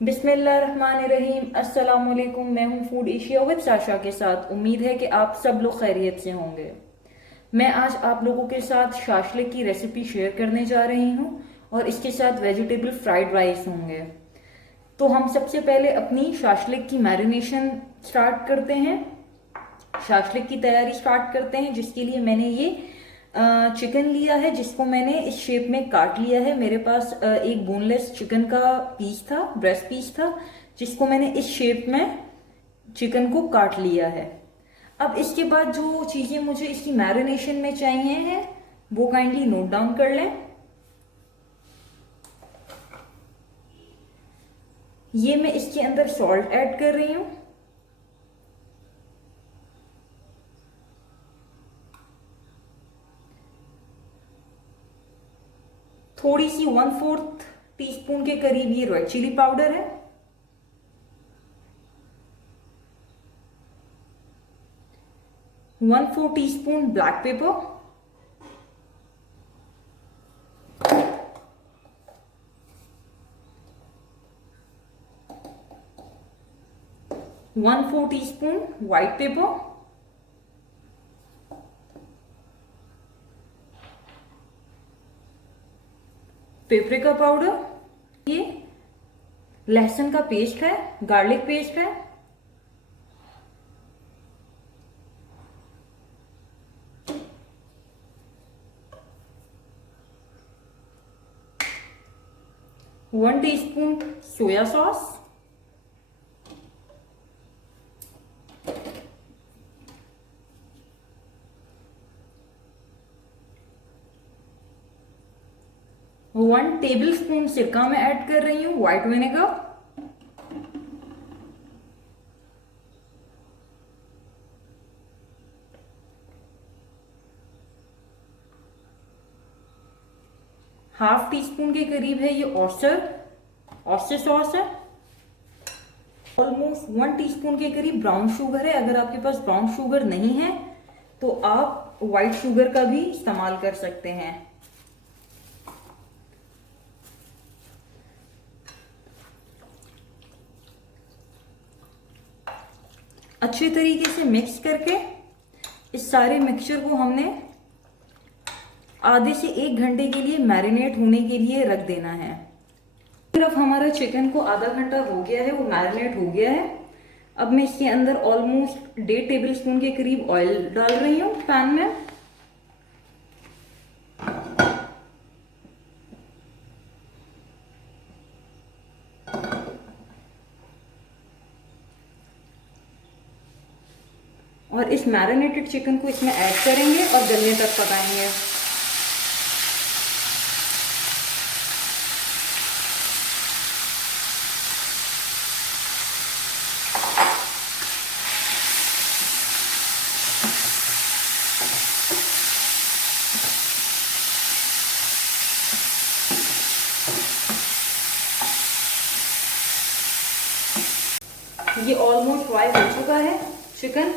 बिस्मिल्लाहिर्रहमानिर्रहीम। अस्सलाम वालेकुम। मैं हूँ फूड एशिया विद साशा के साथ। उम्मीद है कि आप सब लोग खैरियत से होंगे। मैं आज आप लोगों के साथ शाशलिक की रेसिपी शेयर करने जा रही हूँ और इसके साथ वेजिटेबल फ्राइड राइस होंगे। तो हम सबसे पहले अपनी शाशलिक की मैरिनेशन स्टार्ट करते हैं, शाशलिक की तैयारी स्टार्ट करते हैं। जिसके लिए मैंने ये चिकन लिया है, जिसको मैंने इस शेप में काट लिया है। मेरे पास एक बोनलेस चिकन का पीस था, ब्रेस्ट पीस था, जिसको मैंने इस शेप में चिकन को काट लिया है। अब इसके बाद जो चीजें मुझे इसकी मैरिनेशन में चाहिए हैं वो काइंडली नोट डाउन कर लें। ये मैं इसके अंदर सॉल्ट ऐड कर रही हूं, थोड़ी सी 1/4 टीस्पून के करीब ये रेड चिली पाउडर है, 1/4 teaspoon black paper, 1/4 teaspoon white paper, paprika powder, ये लहसुन का पेस्ट है, गार्लिक पेस्ट है, one teaspoon soya sauce, 1 table spoon सिरका में ऐड कर रही हूं, white vinegar, half tea spoon के करीब है ये ऑयस्टर सॉस है, ऑलमोस्ट 1 टीस्पून के करीब ब्राउन शुगर है। अगर आपके पास ब्राउन शुगर नहीं है तो आप व्हाइट शुगर का भी इस्तेमाल कर सकते हैं। अच्छे तरीके से मिक्स करके इस सारे मिक्सचर को हमने आधे से 1 घंटे के लिए मैरिनेट होने के लिए रख देना है। सिर्फ हमारा चिकन को आधा घंटा हो गया है, वो मैरिनेट हो गया है। अब मैं इसके अंदर ऑलमोस्ट 1.5 टेबल स्पून के करीब ऑयल डाल रही हूँ पैन में। और इस मैरिनेटेड चिकन को इसमें ऐड करेंगे और गलने तक पकाएंगे। ये ऑलमोस्ट फ्राई हो चुका है चिकन।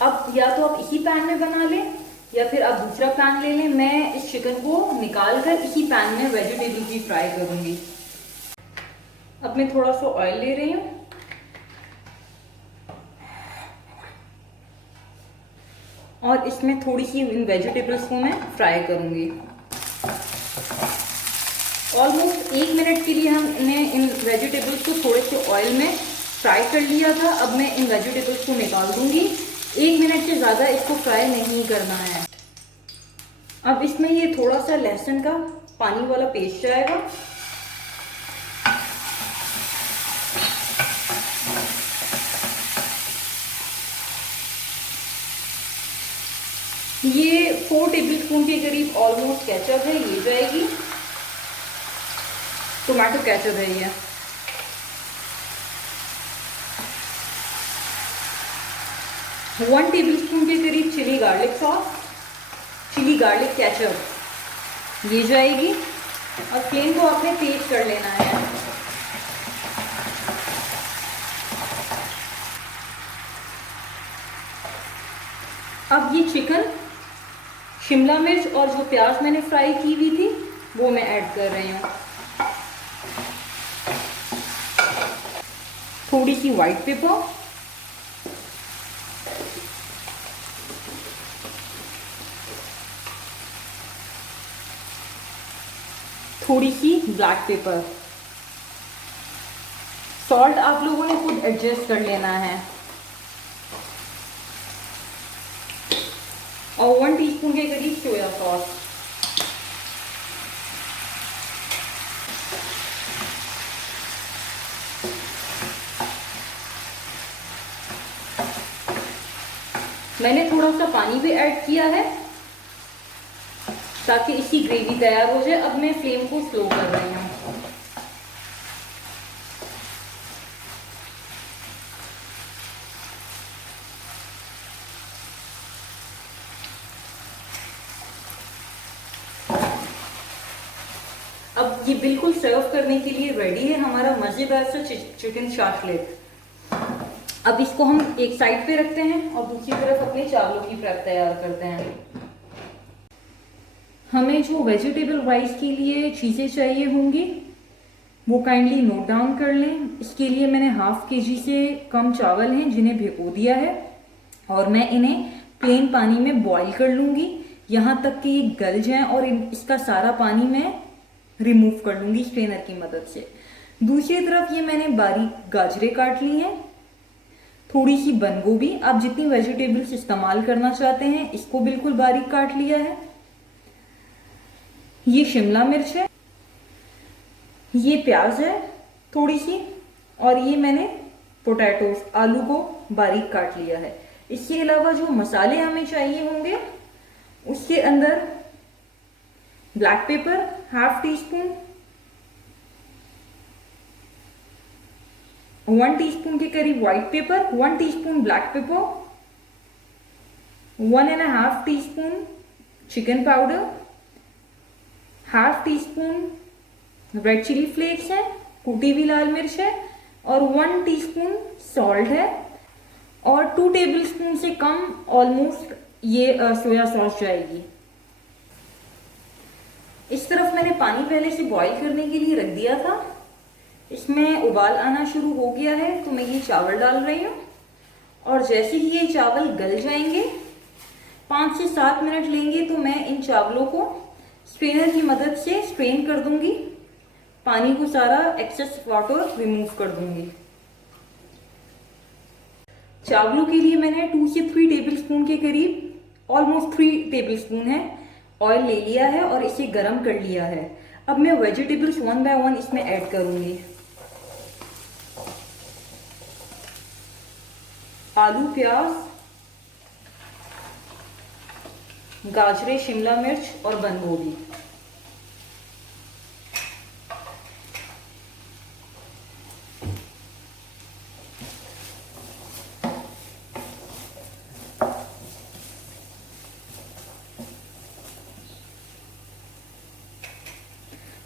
अब या तो आप इसी पैन में बना लें या फिर आप दूसरा पैन ले लें। मैं इस चिकन को निकाल कर इसी पैन में वेजिटेबल भी फ्राई करूंगी। अब मैं थोड़ा सा ऑयल ले रही हूँ और इसमें थोड़ी सी इन वेजिटेबल्स को मैं फ्राई करूंगी। ऑलमोस्ट 1 मिनट के लिए हमने इन वेजिटेबल्स को थोड़े से ऑयल में फ्राई कर लिया था। अब मैं इन वेजिटेबल्स को निकाल दूंगी। 1 मिनट से ज़्यादा इसको फ्राई नहीं करना है। अब इसमें ये थोड़ा सा लहसुन का पानी वाला पेस्ट जाएगा। ये 4 टेबल स्पून के करीब ऑलमोस्ट केचप है, ये जाएगी। टोमेटो केचप है ये। वन टेबल स्पून के करीब chilli garlic sauce, chilli garlic ketchup, ये जाएगी। और फ्लेम को आपने तेज कर लेना है। अब ये चिकन, शिमला मिर्च और जो प्याज मैंने फ्राई की हुई थी वो मैं ऐड कर रही हूँ। थोड़ी सी व्हाइट पेपर, थोड़ी सी ब्लैक पेपर। सॉल्ट आप लोगों ने खुद एडजस्ट कर लेना है। और 1 टीस्पून के करीब सोया सॉस। मैंने थोड़ा सा पानी भी ऐड किया है ताकि इसकी ग्रेवी तैयार हो जाए। अब मैं फ्लेम को स्लो कर रही हूँ। अब ये बिल्कुल सर्व करने के लिए रेडी है हमारा मजेदार सा चिकन शाशलिक। अब इसको हम एक साइड पे रखते हैं और दूसरी तरफ अपने चावलों की प्रेप तैयार करते हैं। हमें जो वेजिटेबल राइस के लिए चीज़ें चाहिए होंगी वो काइंडली नोट डाउन कर लें। इसके लिए मैंने ½ kg से कम चावल हैं जिन्हें भिगो दिया है और मैं इन्हें प्लेन पानी में बॉईल कर लूँगी यहाँ तक कि ये गल जाएं और इसका सारा पानी मैं रिमूव कर लूँगी स्ट्रेनर की मदद से। दूसरी तरफ ये मैंने बारीक गाजरें काट ली हैं, थोड़ी सी बंद गोभी, आप जितनी वेजिटेबल्स इस्तेमाल करना चाहते हैं इसको बिल्कुल बारीक काट लिया है। ये शिमला मिर्च है, ये प्याज है थोड़ी सी, और ये मैंने पोटैटोस आलू को बारीक काट लिया है। इसके अलावा जो मसाले हमें चाहिए होंगे उसके अंदर ब्लैक पेपर ½ टीस्पून, 1 टीस्पून के करीब white pepper, 1 teaspoon black pepper, 1½ teaspoon chicken powder, ½ teaspoon red chilli flakes है, कुटी हुई लाल मिर्च है और 1 टीस्पून सॉल्ट है और 2 टेबलस्पून से कम ऑलमोस्ट ये सोया सॉस जाएगी। इस तरफ मैंने पानी पहले से बॉईल करने के लिए रख दिया था। इसमें उबाल आना शुरू हो गया है तो मैं ये चावल डाल रही हूँ और जैसे ही ये चावल गल जाएंगे 5 से 7 मिनट लेंगे तो मैं इन चावलों को स्ट्रेनर की मदद से स्ट्रेन कर दूंगी, पानी को सारा एक्सेस वाटर रिमूव कर दूंगी। चावलों के लिए मैंने 2 से 3 टेबलस्पून के करीब ऑलमोस्ट 3 टेबलस्पून है ऑयल ले लिया है और इसे गरम कर लिया है। अब मैं वेजिटेबल्स 1 बाय 1 इसमें ऐड करूंगी। आलू, प्याज, गाजरें, शिमला मिर्च और बंद गोभी।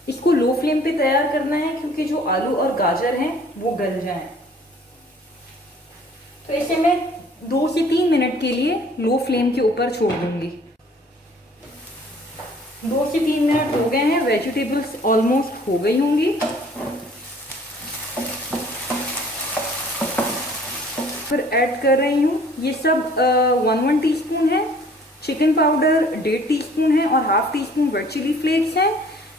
इसको लो फ्लेम पे तैयार करना है क्योंकि जो आलू और गाजर हैं वो गल जाएं। तो इसे मैं 2 से 3 मिनट के लिए लो फ्लेम के ऊपर छोड़ दूंगी। 2 से 3 मिनट हो गए हैं, वेजिटेबल्स ऑलमोस्ट हो गई होंगी। फिर ऐड कर रही हूँ ये सब 1 टीस्पून है चिकन पाउडर, 1.5 टीस्पून है और ½ टीस्पून रेड चिली फ्लेक्स है।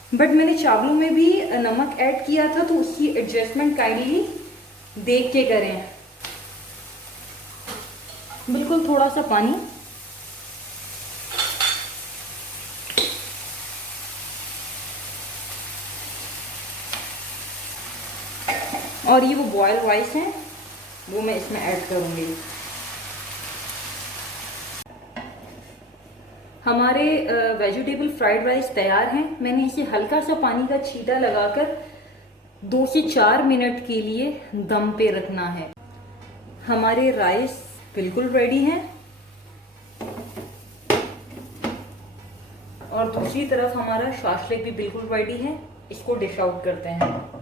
बट मैंने चावलों में भी नमक ऐड किया था तो उसकी एडजस्टमेंट काइंडली देख के करें। बिल्कुल थोड़ा सा पानी, और ये वो बॉयल राइस है वो मैं इसमें ऐड करूंगी। हमारे वेजिटेबल फ्राइड राइस तैयार हैं। मैंने इसे हल्का सा पानी का छींटा लगाकर 2 से 4 मिनट के लिए दम पे रखना है। हमारे राइस बिल्कुल रेडी हैं और दूसरी तरफ हमारा शाशलिक भी बिल्कुल रेडी है। इसको डिश आउट करते हैं।